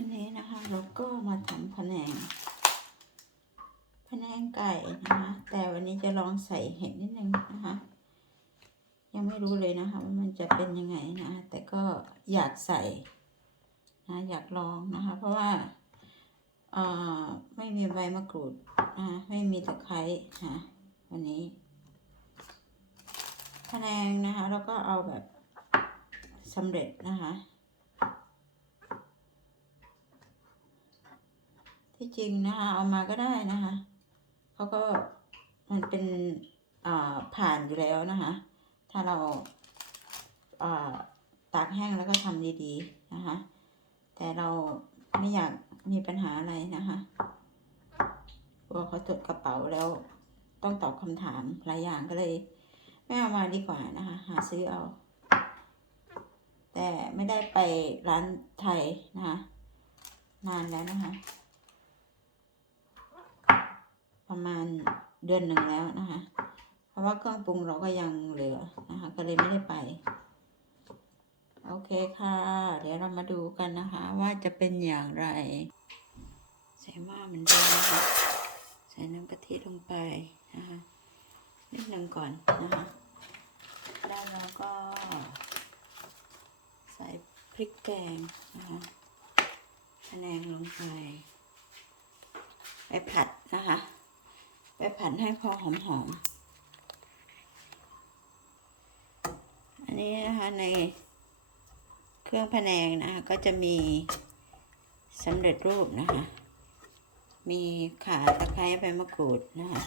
วันนี้นะคะเราก็มาทำพะแนงพะแนงไก่นะคะ แต่วันนี้จะลองใส่เห็ดนิดนึงนะคะ ยังไม่รู้เลยนะคะว่ามันจะเป็นยังไงนะแต่ก็อยากใส่นะอยากลองนะคะ เพราะว่าเอ่อไม่มีใบมะกรูดนะไม่มีตะไคร้นะวันนี้พะแนงนะคะ แล้วก็เอาแบบสำเร็จนะคะ ที่จริงนะคะ เอามาก็ได้นะคะเขาก็มันเป็นผ่านอยู่แล้วนะคะ ถ้าเราอ่าตากแห้งแล้วก็ทำดีๆนะคะ แต่เราไม่อยากมีปัญหาอะไรนะคะกลัวเขาตรวจกระเป๋าแล้วต้องตอบคำถามหลายอย่างก็เลย ไม่เอามาดีกว่านะคะ หาซื้อเอา แต่ไม่ได้ไปร้านไทยนะคะ นานแล้วนะคะ ประมาณเดือนหนึ่งแล้วนะคะ เพราะว่าเครื่องปรุงเราก็ยังเหลือนะคะ ก็เลยไม่ได้ไป โอเคค่ะ เดี๋ยวเรามาดูกันนะคะ ว่าจะเป็นอย่างไร ใส่หม้อเหมือนเดิมนะคะใส่น้ำกะทิลงไปนะคะนิดหนึ่งก่อนนะคะแล้วเราก็ใส่พริกแกงนะคะคะแนงลงไป ไปผัดนะคะ ไปผัดให้พอหอมๆ อันนี้นะคะในเครื่องพะแนงนะคะก็จะมีสำเร็จรูปนะคะ มีขาตะไคร้ใบมะกรูดนะคะ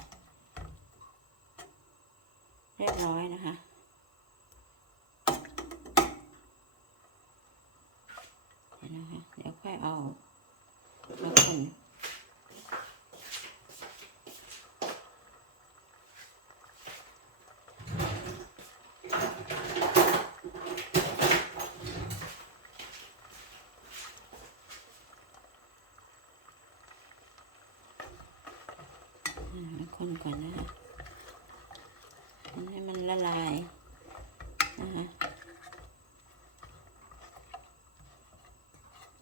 เรียบร้อยนะคะ เดี๋ยวนะคะ เดี๋ยวค่อยเอามาคน อ่า คนก่อนนะคะให้มันละลายนะคะ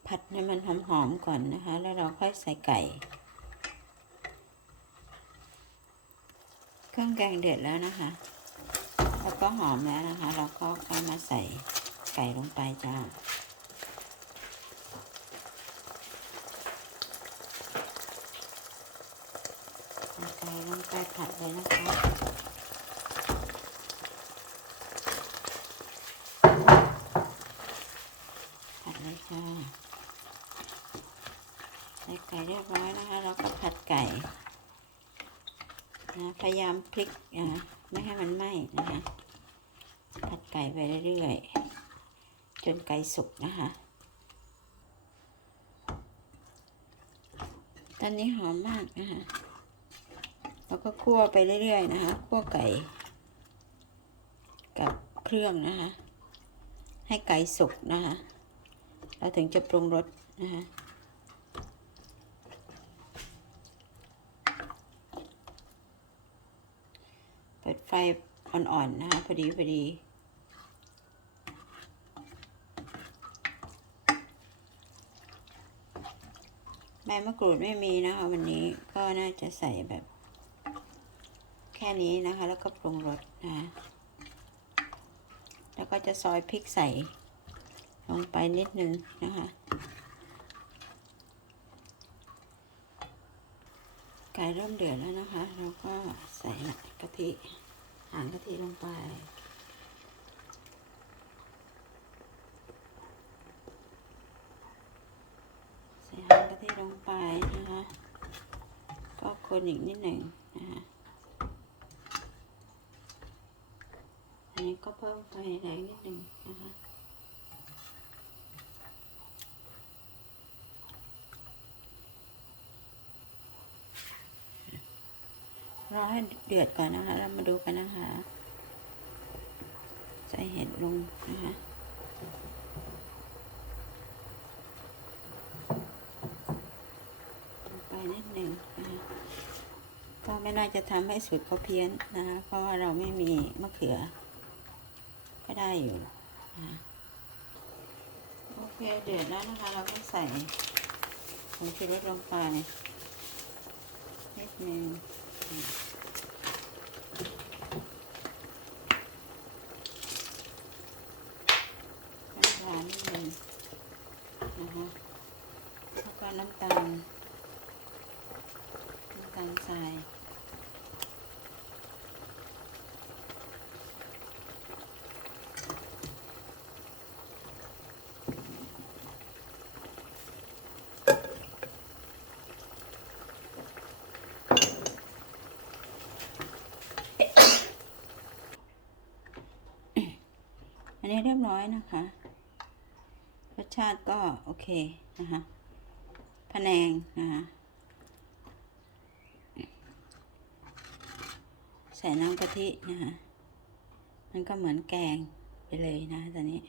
ผัดให้มันหอมๆก่อนนะคะ แล้วเราค่อยใส่ไก่ เครื่องแกงเดือดแล้วนะคะ แล้วก็หอมแล้วนะคะ เราก็ค่อยมาใส่ไก่ลงไปจ้า ใส่ไก่ ลงไปผัดเลยนะคะผัดเลยค่ะใส่ไก่เรียบร้อยนะคะเราก็ผัดไก่นะพยายามพลิกนะไม่ให้มันไหม้นะคะผัดไก่ไปเรื่อยๆจนไก่สุกนะคะ ตอนนี้หอมมากนะคะ แล้วก็คั่วไปเรื่อยๆนะคะคั่วไก่ กับเครื่องนะคะ ให้ไก่สุกนะคะเราถึงจะปรุงรสนะคะเปิดไฟอ่อนๆนะคะพอดีพอดีใบมะกรูดไม่มีนะคะ วันนี้ก็น่าจะใส่แบบ แค่นี้นะคะ แล้วก็ปรุงรสนะ แล้วก็จะซอยพริกใส่ลงไปนิดนึงนะคะ ไก่เริ่มเดือดแล้วนะคะ เราก็ใส่กะทิหางกะทิลงไปใส่หางกะทิลงไปนะคะ ก็คนอีกนิดหนึ่งนะคะ อันนี้ก็ เพิ่มไฟแรงนิดหนึ่งนะคะรอให้เดือดก่อนนะคะ เรามาดูกันนะคะใส่เห็ดลงนะคะลงไปนิดหนึ่งนะคะก็ไม่น่าจะทำให้สูตรเขาเพี้ยนนะคะ เพราะว่าเราไม่มีมะเขือ ก็ได้อยู่นะโอเคเดือดแล้วนะคะ เราก็ใส่ผงชูรสลงไปนิดนึงอืมน้ำตาลนิดนึงนะคะแล้วก็น้ำตาลน้ำตาลทราย อั นนี้เรียบร้อยนะคะ รสชาติก็โอเคนะคะพะแนงนะคะใส่น้ำกะทินะคะมันก็เหมือนแกงไปเลยนะตอนนี้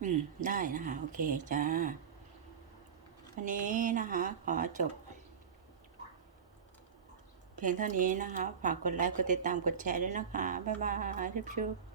อืม ได้นะคะ โอเคจ้า วันนี้นะคะ ขอจบ พียงเท่านี้นะคะ ฝากกดไลค์ กดติดตาม กดแชร์ด้วยนะคะ บ๊ายบายชุบๆ